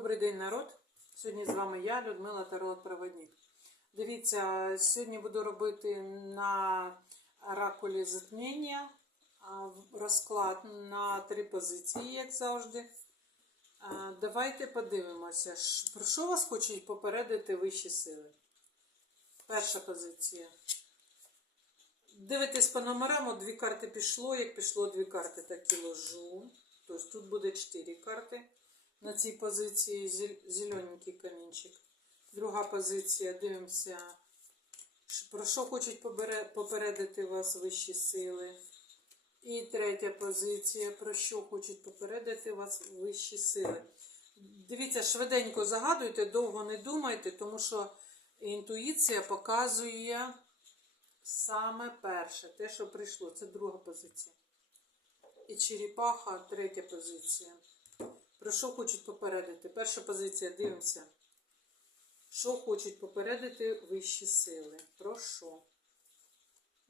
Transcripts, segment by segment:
Добрий день, народ! Сьогодні з вами я, Людмила Тарот Проводник. Дивіться, сьогодні буду робити на оракулі затміння розклад на три позиції, як завжди. Давайте подивимося, про що вас хочуть попередити вищі сили. Перша позиція. Дивитесь по номерам, от дві карти пішло. Як пішло дві карти, так і ложу. Тобто тут буде чотири карти на цій позиції зелененький камінчик. Друга позиція, дивимося, про що хочуть попередити вас вищі сили. І третя позиція, про що хочуть попередити вас вищі сили. Дивіться, швиденько загадуйте, довго не думайте, тому що інтуїція показує саме перше, те, що прийшло. Це друга позиція. І черепаха, третя позиція. Про що хочуть попередити? Перша позиція, дивимося. Що хочуть попередити вищі сили? Про що?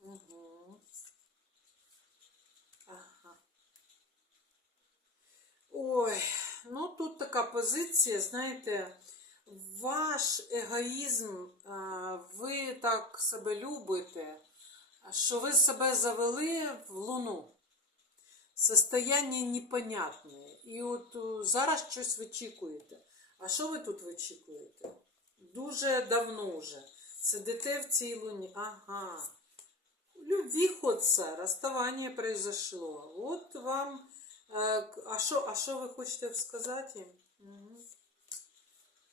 Угу. Ага. Ой, ну тут така позиція, знаєте, ваш егоїзм, ви так себе любите, що ви себе завели в луну состояние непонятне. І от е, зараз щось вичікуєте. А що ви тут вичікуєте? Дуже давно вже. Сидите в цій луні. Ага. Любви ходца, розставання произошло. От вам. е, А що, а що ви хочете сказати? Мгм.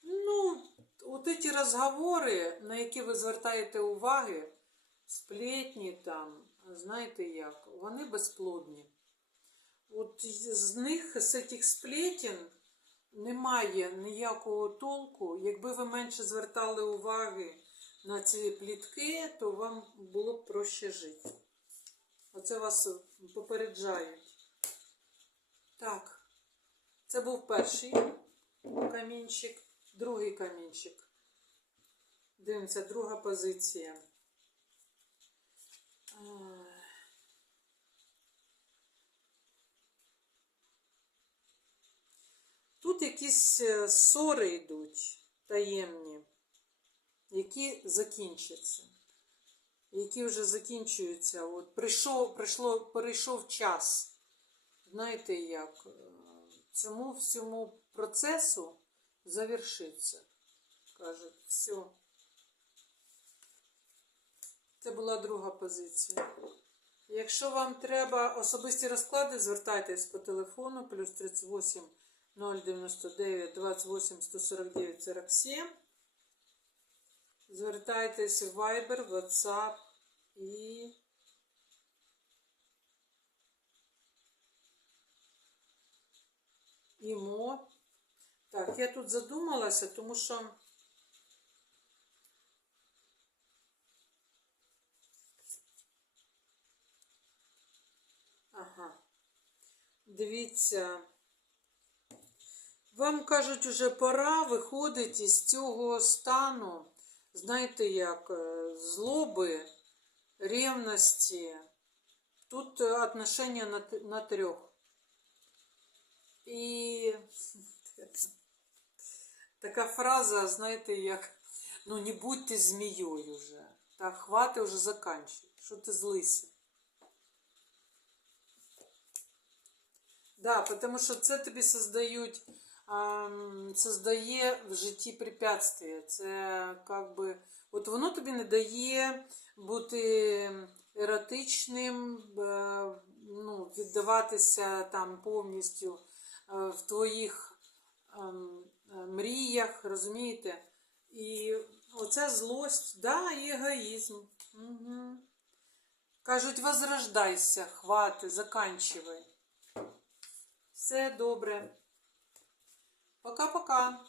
Ну, от ці розговори, на які ви звертаєте уваги, сплетні там, знаєте як, вони безплодні. От з них, з цих сплетен, немає ніякого толку. Якби ви менше звертали уваги на ці плітки, то вам було б проще жити. Оце вас попереджають. Так, це був перший камінчик, другий камінчик. Дивимося, друга позиція. Тут якісь е, ссори йдуть таємні, які закінчаться, які вже закінчуються. От прийшов, прийшло, перейшов час. Знаєте як? е, Цьому всьому процесу завершиться. Кажуть, все. Це була друга позиція. Якщо вам треба особисті розклади, звертайтесь по телефону плюс 38 099 28 149 47. Звертайтесь в Viber, WhatsApp і Імо. Так, я тут задумалася, тому що Ага. Дивіться. Вам кажуть, уже пора виходити із цього стану, знаєте, як е, злоби, ревності. Тут отношення на, на трьох. І така фраза, знаєте, як ну не будьте змією вже. Та хвати вже заканчуй. Що ти злися? Да, потому що це тобі создають, создає в житті препятствия. Це как би, от воно тобі не дає бути еротичним, е, ну, віддаватися там повністю е, в твоїх ем, е, мріях, розумієте? І оця злость, да, і егоїзм. Угу. Кажуть, возрождайся, хвати, заканчивай. Все добре. Пока-пока.